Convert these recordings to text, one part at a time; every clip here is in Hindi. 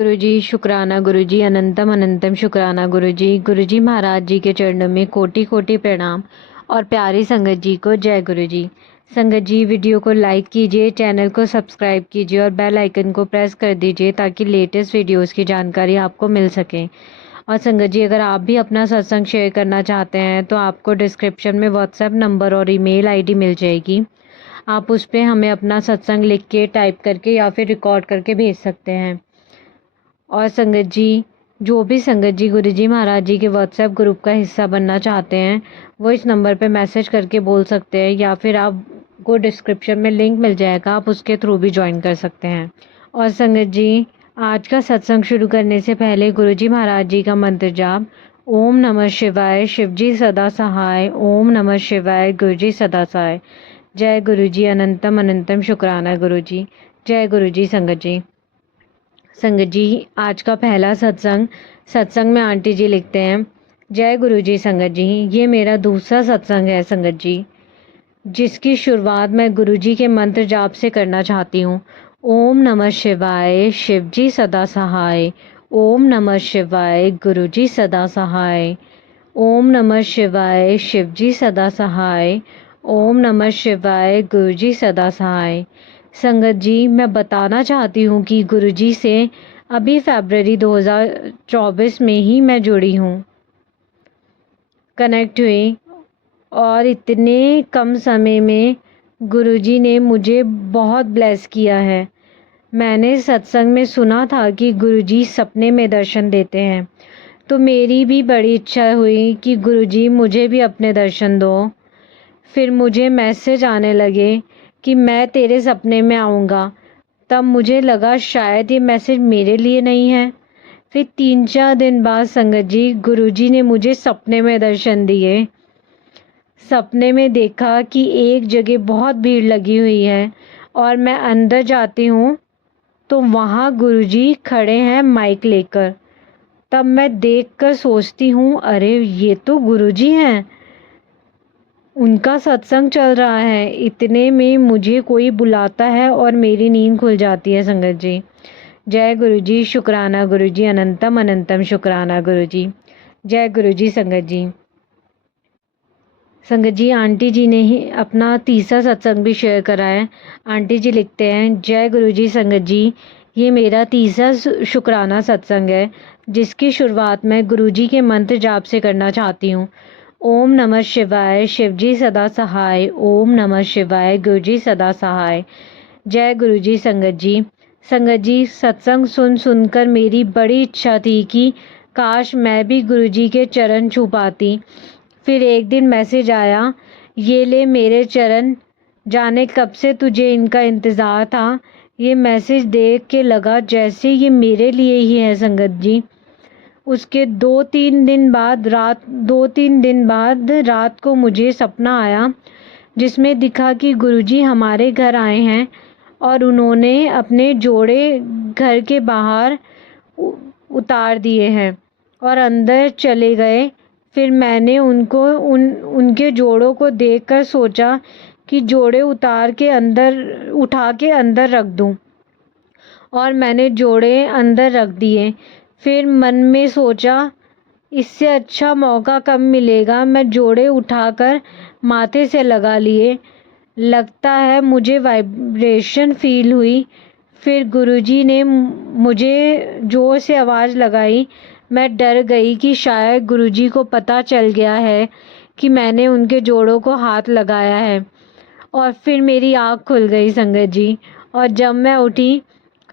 गुरुजी शुक्राना, गुरुजी अनंतम अनंतम शुक्राना। गुरुजी महाराज जी के चरणों में कोटि कोटि प्रणाम। और प्यारी संगत जी को जय गुरुजी। संगत जी, वीडियो को लाइक कीजिए, चैनल को सब्सक्राइब कीजिए और बेल आइकन को प्रेस कर दीजिए ताकि लेटेस्ट वीडियोस की जानकारी आपको मिल सके। और संगत जी, अगर आप भी अपना सत्संग शेयर करना चाहते हैं तो आपको डिस्क्रिप्शन में व्हाट्सएप नंबर और ईमेल आईडी मिल जाएगी। आप उस पर हमें अपना सत्संग लिख के, टाइप करके या फिर रिकॉर्ड करके भेज सकते हैं। और संगत जी, जो भी संगत जी गुरुजी महाराज जी के व्हाट्सएप ग्रुप का हिस्सा बनना चाहते हैं वो इस नंबर पे मैसेज करके बोल सकते हैं, या फिर आपको डिस्क्रिप्शन में लिंक मिल जाएगा, आप उसके थ्रू भी ज्वाइन कर सकते हैं। और संगत जी, आज का सत्संग शुरू करने से पहले गुरुजी महाराज जी का मंत्र जाप: ओम नमः शिवाय, शिवजी सदा सहाय। ओम नमः शिवाय, गुरुजी सदा सहाय। जय गुरुजी अनंतम अनंतम शुक्राना गुरुजी। जय गुरुजी। संगत जी, आज का पहला सत्संग में आंटी जी लिखते हैं: जय गुरुजी। संगत जी, ये मेरा दूसरा सत्संग है संगत जी, जिसकी शुरुआत मैं गुरुजी के मंत्र जाप से करना चाहती हूँ। ओम नमः शिवाय, शिवजी सदा सहाय। ओम नमः शिवाय, गुरुजी सदा सहाय। ओम नमः शिवाय, शिवजी सदा सहाय। ओम नमः शिवाय, गुरुजी सदा सहाय। संगत जी, मैं बताना चाहती हूँ कि गुरुजी से अभी फरवरी 2024 में ही मैं जुड़ी हूँ, कनेक्ट हुई, और इतने कम समय में गुरुजी ने मुझे बहुत ब्लेस किया है। मैंने सत्संग में सुना था कि गुरुजी सपने में दर्शन देते हैं, तो मेरी भी बड़ी इच्छा हुई कि गुरुजी मुझे भी अपने दर्शन दो। फिर मुझे मैसेज आने लगे कि मैं तेरे सपने में आऊँगा। तब मुझे लगा शायद ये मैसेज मेरे लिए नहीं है। फिर 3-4 दिन बाद संगत जी, गुरुजी ने मुझे सपने में दर्शन दिए। सपने में देखा कि एक जगह बहुत भीड़ लगी हुई है और मैं अंदर जाती हूँ तो वहाँ गुरुजी खड़े हैं माइक लेकर। तब मैं देखकर सोचती हूँ, अरे ये तो गुरुजी हैं, उनका सत्संग चल रहा है। इतने में मुझे कोई बुलाता है और मेरी नींद खुल जाती है संगत जी। जय गुरुजी शुक्राना गुरुजी अनंतम अनंतम शुक्राना गुरुजी। जय गुरुजी। संगत जी, आंटी जी ने ही अपना तीसरा सत्संग भी शेयर करा है। आंटी जी लिखते हैं: जय गुरुजी। संगत जी, ये मेरा तीसरा शुक्राना सत्संग है, जिसकी शुरुआत मैं गुरुजी के मंत्र जाप से करना चाहती हूँ। ओम नमः शिवाय, शिवजी सदा सहाय। ओम नमः शिवाय, गुरुजी सदा सहाय। जय गुरुजी। संगत जी, सत्संग सुन सुनकर मेरी बड़ी इच्छा थी कि काश मैं भी गुरुजी के चरण छू पाती। फिर एक दिन मैसेज आया: ये ले मेरे चरण, जाने कब से तुझे इनका इंतज़ार था। ये मैसेज देख के लगा जैसे ये मेरे लिए ही है संगत जी। उसके 2-3 दिन बाद रात को मुझे सपना आया, जिसमें दिखा कि गुरुजी हमारे घर आए हैं और उन्होंने अपने जोड़े घर के बाहर उतार दिए हैं और अंदर चले गए। फिर मैंने उनके जोड़ों को देखकर सोचा कि जोड़े उठा के अंदर रख दूं, और मैंने जोड़े अंदर रख दिए। फिर मन में सोचा, इससे अच्छा मौका कब मिलेगा। मैं जोड़े उठाकर माथे से लगा लिए। लगता है मुझे वाइब्रेशन फील हुई। फिर गुरुजी ने मुझे जोर से आवाज़ लगाई। मैं डर गई कि शायद गुरुजी को पता चल गया है कि मैंने उनके जोड़ों को हाथ लगाया है। और फिर मेरी आँख खुल गई संगत जी, और जब मैं उठी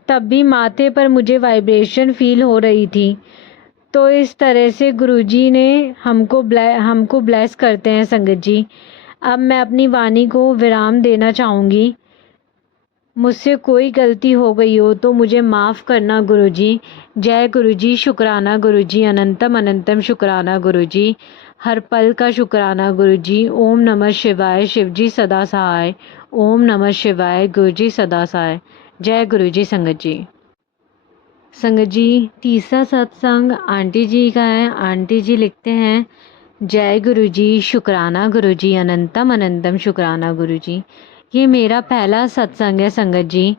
तब भी माथे पर मुझे वाइब्रेशन फील हो रही थी। तो इस तरह से गुरुजी ने हमको ब्लेस करते हैं संगत जी। अब मैं अपनी वाणी को विराम देना चाहूँगी। मुझसे कोई गलती हो गई हो तो मुझे माफ़ करना गुरुजी। जय गुरुजी शुक्राना गुरुजी अनंतम अनंतम शुक्राना गुरुजी। हर पल का शुक्राना गुरुजी। ओम नमः शिवाय, शिवजी सदा सहाय। ओम नमः शिवाय, गुरुजी सदा सहाय। जय गुरुजी। संगत जी, तीसरा सत्संग आंटी जी का है। आंटी जी लिखते हैं: जय गुरुजी शुक्राना गुरुजी अनंतम अनंतम शुक्राना गुरुजी। ये मेरा पहला सत्संग है संगत जी,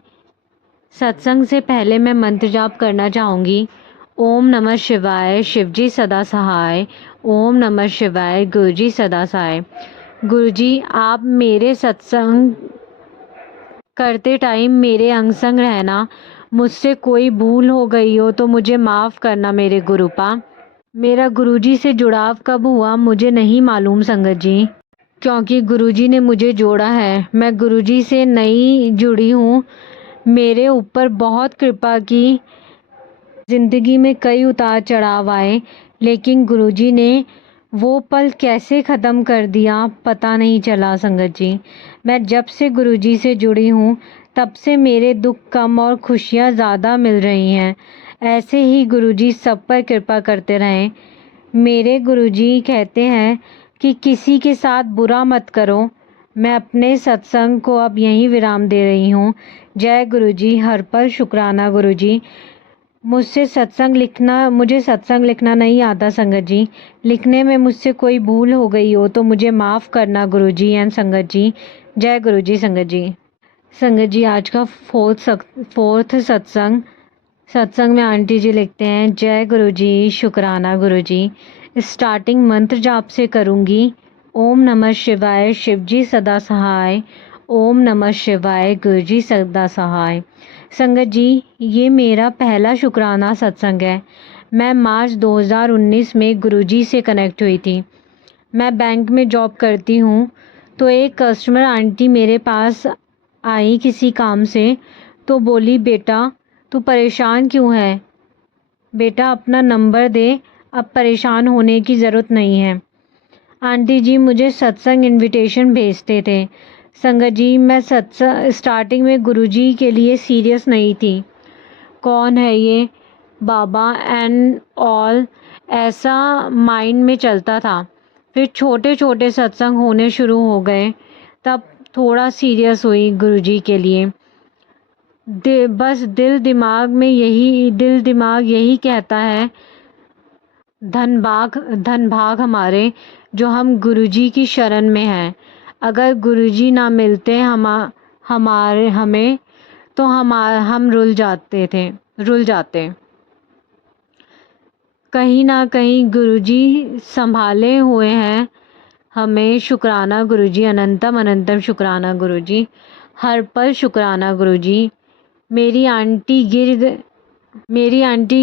सत्संग से पहले मैं मंत्र जाप करना चाहूँगी। ओम नमः शिवाय, शिवजी सदा सहाय। ओम नमः शिवाय, गुरुजी सदा सहाय। गुरुजी, आप मेरे सत्संग करते टाइम मेरे अंग संग रहना। मुझसे कोई भूल हो गई हो तो मुझे माफ़ करना मेरे गुरुपा। मेरा गुरुजी से जुड़ाव कब हुआ मुझे नहीं मालूम संगत जी, क्योंकि गुरुजी ने मुझे जोड़ा है। मैं गुरुजी से नई जुड़ी हूँ। मेरे ऊपर बहुत कृपा की। ज़िंदगी में कई उतार चढ़ाव आए, लेकिन गुरुजी ने वो पल कैसे ख़त्म कर दिया पता नहीं चला संगत जी। मैं जब से गुरुजी से जुड़ी हूँ तब से मेरे दुख कम और खुशियाँ ज़्यादा मिल रही हैं। ऐसे ही गुरुजी सब पर कृपा करते रहें। मेरे गुरुजी कहते हैं कि किसी के साथ बुरा मत करो। मैं अपने सत्संग को अब यहीं विराम दे रही हूँ। जय गुरुजी, हर पल शुक्राना गुरुजी। मुझे सत्संग लिखना नहीं आता संगत जी। लिखने में मुझसे कोई भूल हो गई हो तो मुझे माफ़ करना गुरुजी एंड संगत जी। जय गुरुजी संगत जी। संगत जी, आज का फोर्थ सत्संग में आंटी जी लिखते हैं, जय गुरुजी, शुक्राना गुरुजी। स्टार्टिंग मंत्र जाप से करूँगी। ओम नमः शिवाय, शिवजी सदा सहाय। ओम नमः शिवाय, गुरुजी सदा सहाय। संगत जी, ये मेरा पहला शुक्राना सत्संग है। मैं मार्च 2019 में गुरुजी से कनेक्ट हुई थी। मैं बैंक में जॉब करती हूँ, तो एक कस्टमर आंटी मेरे पास आई किसी काम से, तो बोली, बेटा तू परेशान क्यों है? बेटा अपना नंबर दे, अब परेशान होने की ज़रूरत नहीं है। आंटी जी मुझे सत्संग इनविटेशन भेजते थे। संगत जी, मैं स्टार्टिंग में गुरुजी के लिए सीरियस नहीं थी। कौन है ये बाबा एंड ऑल, ऐसा माइंड में चलता था। फिर छोटे छोटे सत्संग होने शुरू हो गए, तब थोड़ा सीरियस हुई गुरुजी के लिए। बस दिल दिमाग यही कहता है, धन भाग हमारे जो हम गुरुजी की शरण में हैं। अगर गुरुजी ना मिलते हमें तो हम रुल जाते। कहीं ना कहीं गुरुजी संभाले हुए हैं हमें। शुक्राना गुरुजी, अनंतम अनंतम शुक्राना गुरुजी, हर पल शुक्राना गुरुजी। मेरी आंटी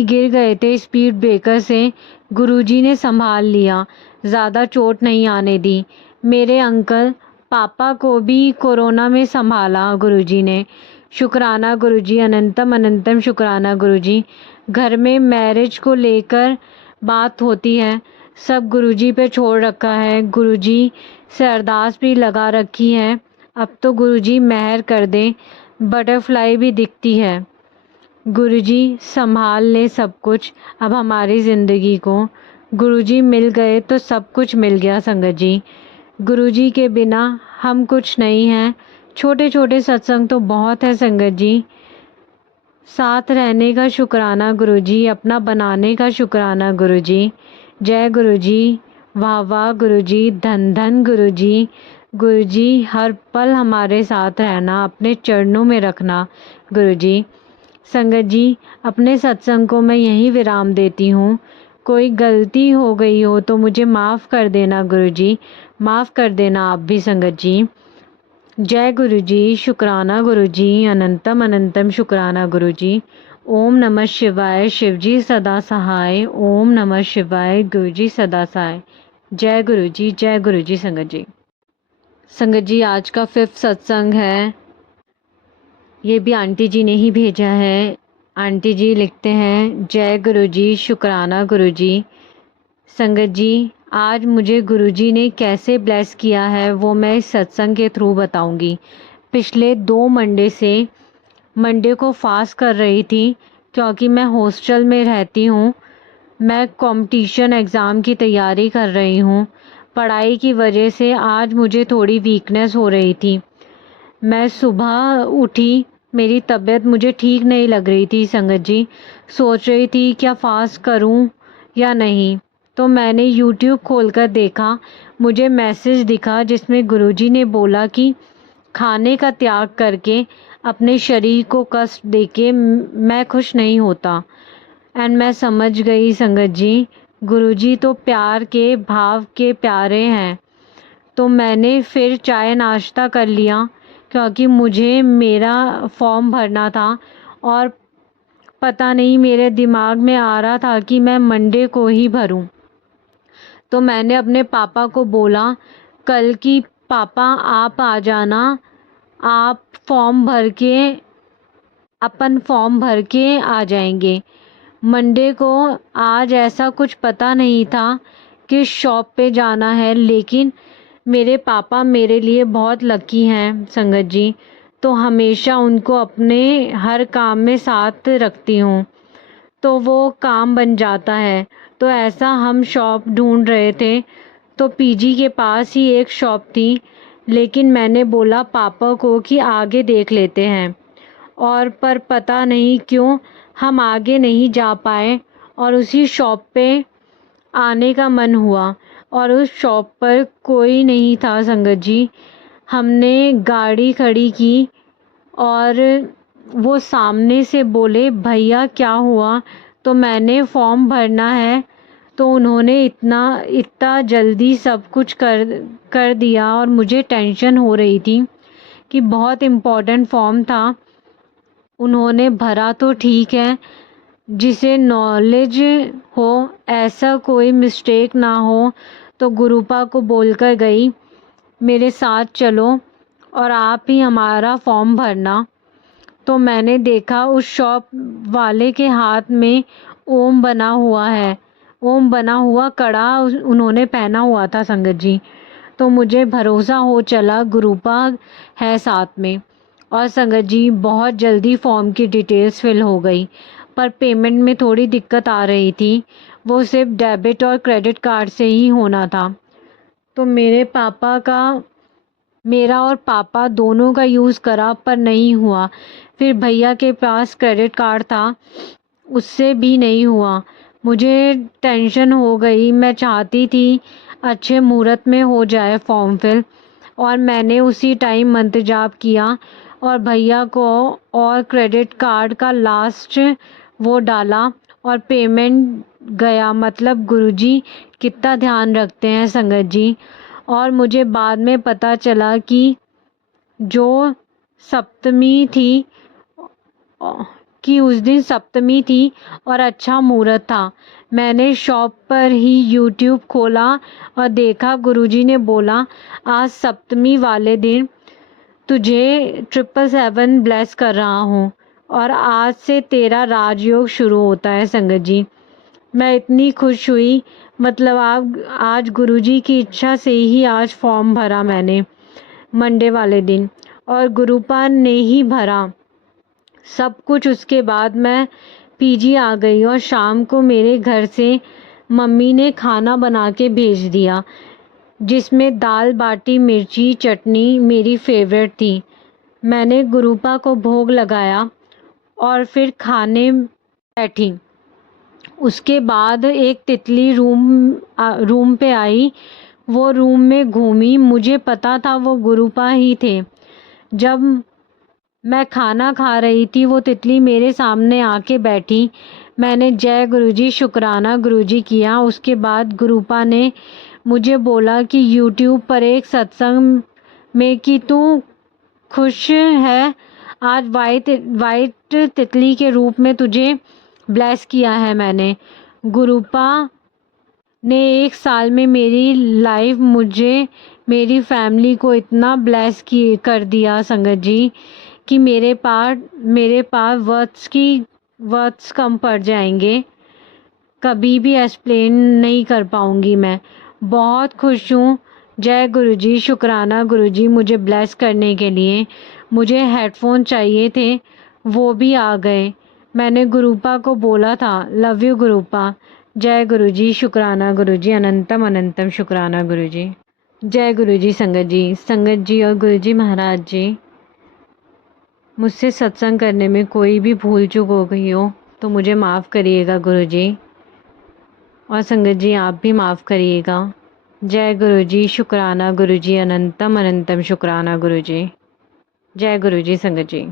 गिर गए थे स्पीड ब्रेकर से, गुरुजी ने संभाल लिया, ज़्यादा चोट नहीं आने दी। मेरे अंकल पापा को भी कोरोना में संभाला गुरुजी ने। शुक्राना गुरुजी, अनंतम अनंतम शुक्राना गुरुजी। घर में मैरिज को लेकर बात होती है, सब गुरुजी पे छोड़ रखा है। गुरुजी से अरदास भी लगा रखी है, अब तो गुरुजी मेहर कर दे। बटरफ्लाई भी दिखती है। गुरुजी संभाल ले सब कुछ अब हमारी ज़िंदगी को। गुरुजी मिल गए तो सब कुछ मिल गया संगत जी। गुरुजी के बिना हम कुछ नहीं हैं। छोटे छोटे सत्संग तो बहुत है संगत जी। साथ रहने का शुक्राना गुरुजी, अपना बनाने का शुक्राना गुरुजी। जय गुरुजी, वाह वाह गुरुजी, धन धन गुरुजी। गुरुजी हर पल हमारे साथ रहना, अपने चरणों में रखना गुरुजी। संगत जी, अपने सत्संग को मैं यहीं विराम देती हूँ। कोई गलती हो गई हो तो मुझे माफ़ कर देना गुरुजी, माफ़ कर देना आप भी संगत जी। जय गुरुजी, शुक्राना गुरुजी, अनंतम अनंतम शुक्राना गुरुजी। ओम नमः शिवाय, शिवजी सदा सहाय। ओम नमः शिवाय, गुरुजी सदा सहाय। जय गुरुजी संगत जी। संगत जी, आज का 5th सत्संग है, ये भी आंटी जी ने ही भेजा है। आंटी जी लिखते हैं, जय गुरुजी, शुक्राना गुरुजी। संगत जी, आज मुझे गुरुजी ने कैसे ब्लेस किया है वो मैं इस सत्संग के थ्रू बताऊंगी। पिछले 2 मंडे को फास्ट कर रही थी, क्योंकि मैं हॉस्टल में रहती हूँ। मैं कंपटीशन एग्ज़ाम की तैयारी कर रही हूँ। पढ़ाई की वजह से आज मुझे थोड़ी वीकनेस हो रही थी। मैं सुबह उठी, मेरी तबीयत मुझे ठीक नहीं लग रही थी संगत जी। सोच रही थी क्या फास्ट करूं या नहीं, तो मैंने यूट्यूब खोलकर देखा। मुझे मैसेज दिखा जिसमें गुरुजी ने बोला कि खाने का त्याग करके अपने शरीर को कष्ट देके मैं खुश नहीं होता। एंड मैं समझ गई संगत जी, गुरुजी तो प्यार के भाव के प्यारे हैं। तो मैंने फिर चाय नाश्ता कर लिया, क्योंकि मुझे मेरा फॉर्म भरना था और पता नहीं मेरे दिमाग में आ रहा था कि मैं मंडे को ही भरूं। तो मैंने अपने पापा को बोला कल की, पापा आप आ जाना, आप अपन फॉर्म भर के आ जाएंगे मंडे को। आज ऐसा कुछ पता नहीं था कि शॉप पे जाना है, लेकिन मेरे पापा मेरे लिए बहुत लकी हैं संगत जी। तो हमेशा उनको अपने हर काम में साथ रखती हूँ, तो वो काम बन जाता है। तो ऐसा हम शॉप ढूंढ रहे थे, तो पीजी के पास ही एक शॉप थी, लेकिन मैंने बोला पापा को कि आगे देख लेते हैं, और पर पता नहीं क्यों हम आगे नहीं जा पाए। और उसी शॉप पे आने का मन हुआ और उस शॉप पर कोई नहीं था संगत जी। हमने गाड़ी खड़ी की और वो सामने से बोले भैया क्या हुआ? तो मैंने फॉर्म भरना है। तो उन्होंने इतना जल्दी सब कुछ कर दिया और मुझे टेंशन हो रही थी कि बहुत इम्पोर्टेंट फॉर्म था। उन्होंने भरा तो ठीक है, जिसे नॉलेज हो, ऐसा कोई मिस्टेक ना हो। तो गुरुपा को बोलकर गई मेरे साथ चलो और आप ही हमारा फॉर्म भरना। तो मैंने देखा उस शॉप वाले के हाथ में ओम बना हुआ है, ओम बना हुआ कड़ा उन्होंने पहना हुआ था संगत जी। तो मुझे भरोसा हो चला गुरुपा है साथ में। और संगत जी बहुत जल्दी फॉर्म की डिटेल्स फिल हो गई, पर पेमेंट में थोड़ी दिक्कत आ रही थी। वो सिर्फ डेबिट और क्रेडिट कार्ड से ही होना था। तो मेरा और पापा दोनों का यूज़ करा पर नहीं हुआ। फिर भैया के पास क्रेडिट कार्ड था, उससे भी नहीं हुआ। मुझे टेंशन हो गई, मैं चाहती थी अच्छे मुहूर्त में हो जाए फॉर्म फिल। और मैंने उसी टाइम मंत्र जाप किया और भैया को और क्रेडिट कार्ड का लास्ट वो डाला और पेमेंट गया। मतलब गुरुजी कितना ध्यान रखते हैं संगत जी। और मुझे बाद में पता चला कि जो सप्तमी थी कि उस दिन सप्तमी थी और अच्छा मुहूर्त था। मैंने शॉप पर ही यूट्यूब खोला और देखा, गुरुजी ने बोला आज सप्तमी वाले दिन तुझे 777 ब्लेस कर रहा हूँ और आज से तेरा राजयोग शुरू होता है संगत जी। मैं इतनी खुश हुई, मतलब आज गुरुजी की इच्छा से ही आज फॉर्म भरा मैंने मंडे वाले दिन, और गुरुपा ने ही भरा सब कुछ। उसके बाद मैं पीजी आ गई और शाम को मेरे घर से मम्मी ने खाना बना के भेज दिया, जिसमें दाल बाटी मिर्ची चटनी मेरी फेवरेट थी। मैंने गुरुपा को भोग लगाया और फिर खाने बैठी। उसके बाद एक तितली रूम पे आई, वो रूम में घूमी। मुझे पता था वो गुरुपा ही थे। जब मैं खाना खा रही थी, वो तितली मेरे सामने आके बैठी। मैंने जय गुरुजी शुक्राना गुरुजी किया। उसके बाद गुरुपा ने मुझे बोला कि यूट्यूब पर एक सत्संग में कि तू खुश है, आज वाइट तितली के रूप में तुझे ब्लेस किया है मैंने। गुरुपा ने 1 साल में मेरी लाइफ, मुझे, मेरी फैमिली को इतना ब्लेस कर दिया संगत जी कि मेरे पास वर्ड्स कम पड़ जाएंगे। कभी भी एक्सप्लेन नहीं कर पाऊँगी मैं। बहुत खुश हूँ। जय गुरुजी शुक्राना गुरुजी मुझे ब्लेस करने के लिए। मुझे हेडफोन चाहिए थे, वो भी आ गए। मैंने गुरुपा को बोला था लव यू गुरुपा। जय गुरुजी शुक्राना गुरुजी, अनंतम अनंतम शुक्राना गुरुजी। जय गुरुजी संगत जी और गुरुजी महाराज जी, मुझसे सत्संग करने में कोई भी भूल चूक हो गई हो तो मुझे माफ़ करिएगा गुरुजी, और संगत जी आप भी माफ़ करिएगा। जय गुरुजी शुक्राना गुरुजी, अनंतम अनंतम शुक्राना गुरुजी। जय गुरुजी संगत जी।